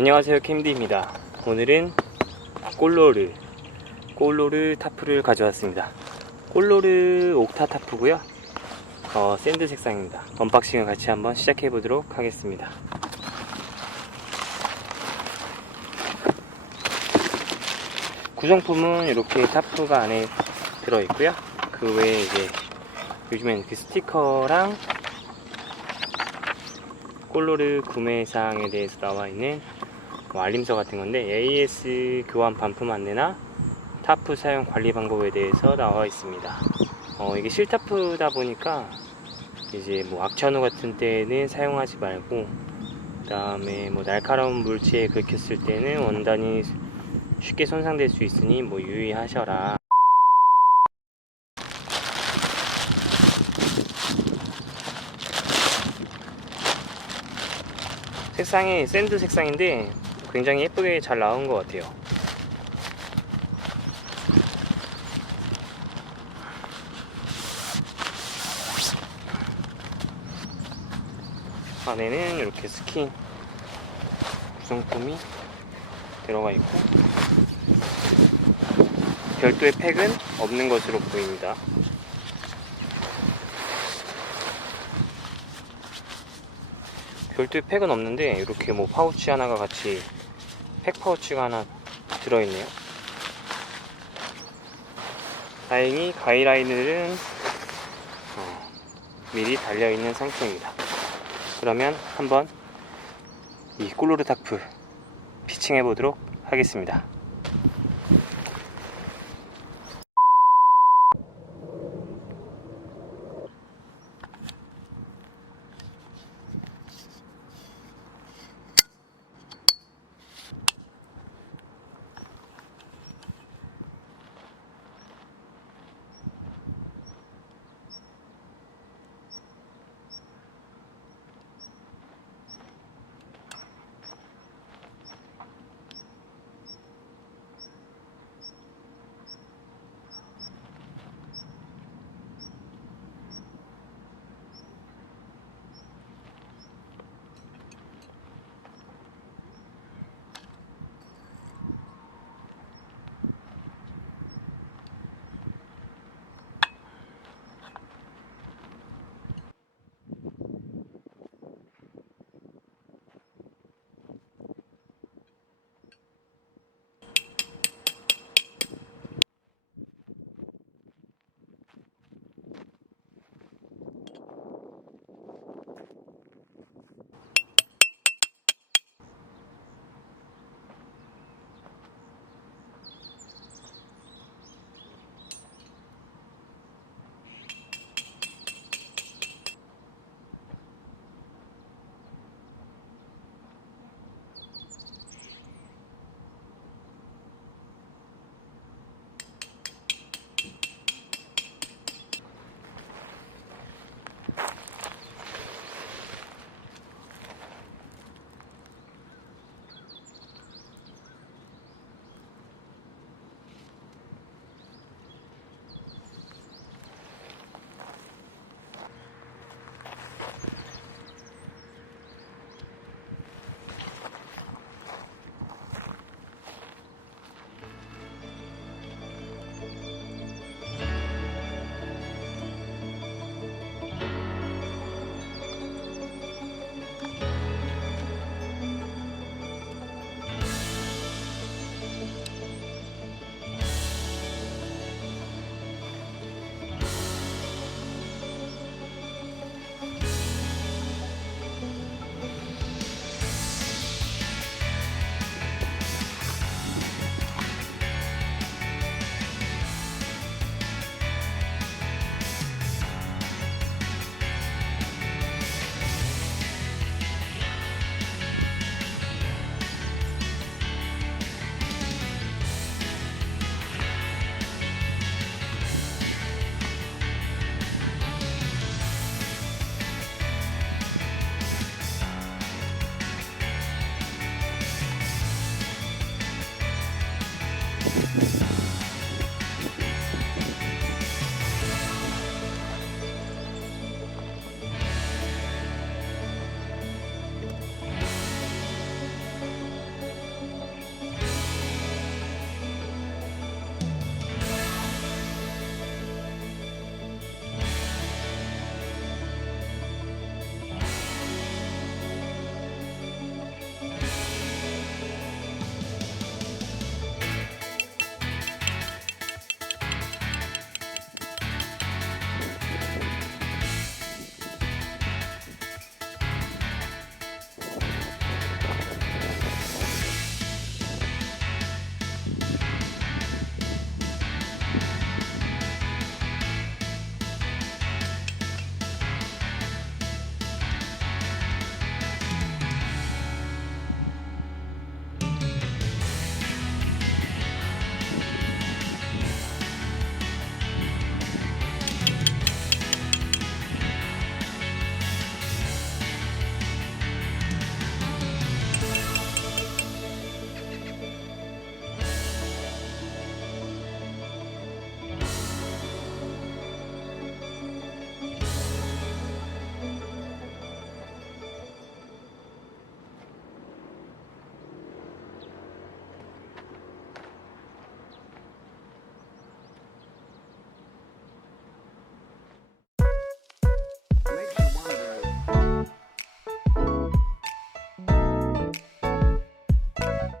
안녕하세요 캠디입니다. 오늘은 꼴로르 꼴로르 타프를 가져왔습니다. 꼴로르 옥타 타프고요. 어, 샌드 색상입니다. 언박싱을 같이 한번 시작해 보도록 하겠습니다. 구성품은 이렇게 타프가 안에 들어있고요. 그 외에 이제 요즘엔 그 스티커랑 꼴로르 구매사항에 대해서 나와 있는 뭐 알림서 같은 건데 AS 교환 반품 안내나 타프 사용 관리 방법에 대해서 나와 있습니다. 어, 이게 실타프다 보니까 이제 뭐 악천후 같은 때는 사용하지 말고 그다음에 뭐 날카로운 물체에 긁혔을 때는 원단이 쉽게 손상될 수 있으니 뭐 유의하셔라. 색상이 샌드 색상인데 굉장히 예쁘게 잘 나온 것 같아요. 안에는 이렇게 스킨 구성품이 들어가 있고 별도의 팩은 없는 것으로 보입니다. 별도의 팩은 없는데 이렇게 뭐 파우치 하나가 같이 팩 파우치가 하나 들어있네요. 다행히 가이라인은 어, 미리 달려있는 상태입니다. 그러면 한번 이 꿀로르 타프 피칭해 보도록 하겠습니다.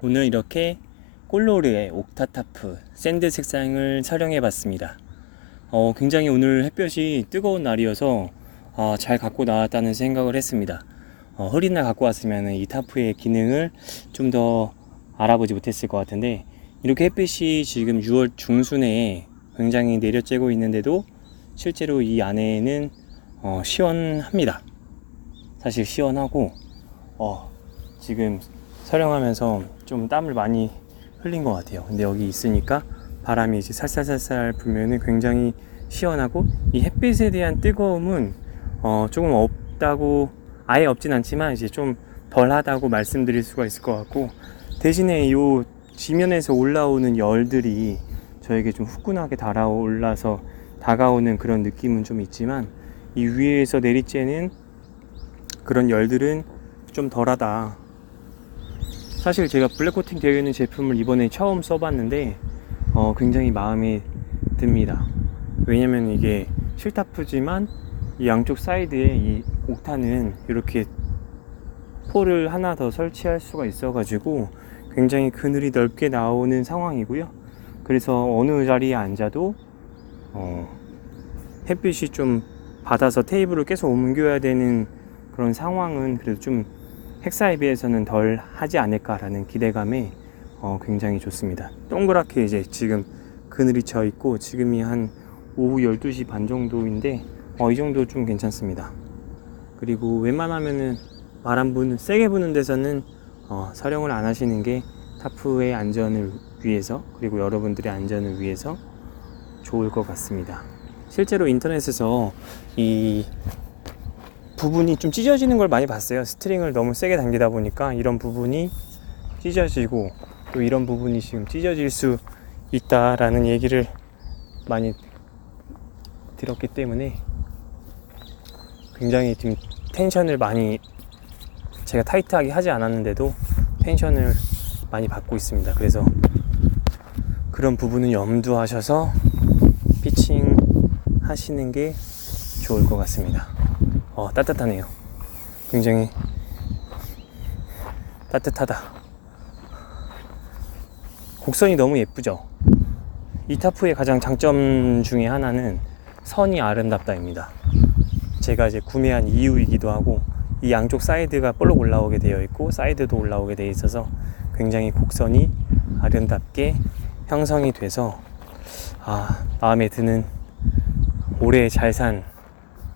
오늘 이렇게 꼴로르의 옥타타프 샌드 색상을 촬영해 봤습니다. 어, 굉장히 오늘 햇볕이 뜨거운 날이어서 아, 잘 갖고 나왔다는 생각을 했습니다. 어, 흐린 날 갖고 왔으면 이 타프의 기능을 좀 더 알아보지 못했을 것 같은데 이렇게 햇빛이 지금 6월 중순에 굉장히 내려쬐고 있는데도 실제로 이 안에는 어, 시원합니다. 사실 시원하고 어, 지금 촬영하면서 좀 땀을 많이 흘린 것 같아요. 근데 여기 있으니까 바람이 이제 살살살살 불면은 굉장히 시원하고 이 햇빛에 대한 뜨거움은 어, 조금 없다고 아예 없진 않지만 이제 좀 덜하다고 말씀드릴 수가 있을 것 같고 대신에 요 지면에서 올라오는 열들이 저에게 좀 후끈하게 달아올라서 다가오는 그런 느낌은 좀 있지만 이 위에서 내리쬐는 그런 열들은 좀 덜하다. 사실 제가 블랙 코팅 되어 있는 제품을 이번에 처음 써봤는데 어, 굉장히 마음에 듭니다. 왜냐면 이게 실타프지만 이 양쪽 사이드에 이 옥탄은 이렇게 폴을 하나 더 설치할 수가 있어 가지고 굉장히 그늘이 넓게 나오는 상황이고요. 그래서 어느 자리에 앉아도 어, 햇빛이 좀 받아서 테이블을 계속 옮겨야 되는 그런 상황은 그래도 좀 헥사에 비해서는 덜 하지 않을까라는 기대감에 어, 굉장히 좋습니다. 동그랗게 이제 지금 그늘이 쳐 있고 지금이 한 오후 12시 반 정도인데 어, 이 정도 좀 괜찮습니다. 그리고 웬만하면은 바람 부는 세게 부는 데서는 어, 사용을 안 하시는 게 타프의 안전을 위해서 그리고 여러분들의 안전을 위해서 좋을 것 같습니다. 실제로 인터넷에서 이 부분이 좀 찢어지는 걸 많이 봤어요. 스트링을 너무 세게 당기다 보니까 이런 부분이 찢어지고 또 이런 부분이 지금 찢어질 수 있다라는 얘기를 많이 들었기 때문에 굉장히 지금 텐션을 많이 제가 타이트하게 하지 않았는데도 텐션을 많이 받고 있습니다. 그래서 그런 부분은 염두하셔서 피칭 하시는 게 좋을 것 같습니다. 어, 따뜻하네요. 굉장히 따뜻하다. 곡선이 너무 예쁘죠? 이 타프의 가장 장점 중에 하나는 선이 아름답다입니다. 제가 이제 구매한 이유이기도 하고 이 양쪽 사이드가 볼록 올라오게 되어 있고 사이드도 올라오게 되어 있어서 굉장히 곡선이 아름답게 형성이 돼서 아, 마음에 드는 올해 잘산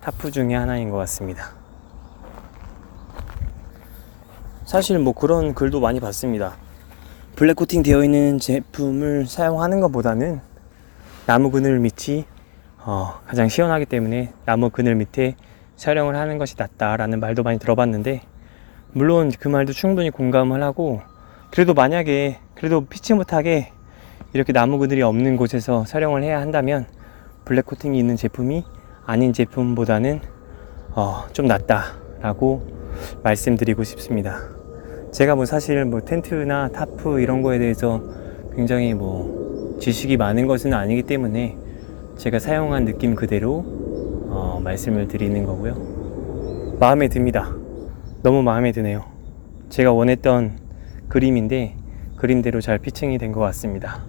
타프 중에 하나인 것 같습니다. 사실 뭐 그런 글도 많이 봤습니다. 블랙 코팅 되어 있는 제품을 사용하는 것보다는 나무 그늘 밑이 어, 가장 시원하기 때문에 나무 그늘 밑에 촬영을 하는 것이 낫다라는 말도 많이 들어봤는데 물론 그 말도 충분히 공감을 하고 그래도 만약에 그래도 피치 못하게 이렇게 나무 그늘이 없는 곳에서 촬영을 해야 한다면 블랙 코팅이 있는 제품이 아닌 제품보다는 어, 좀 낫다라고 말씀드리고 싶습니다. 제가 뭐 사실 뭐 텐트나 타프 이런 거에 대해서 굉장히 뭐 지식이 많은 것은 아니기 때문에 제가 사용한 느낌 그대로 어, 말씀을 드리는 거고요. 마음에 듭니다. 너무 마음에 드네요. 제가 원했던 그림인데 그림대로 잘 피칭이 된 것 같습니다.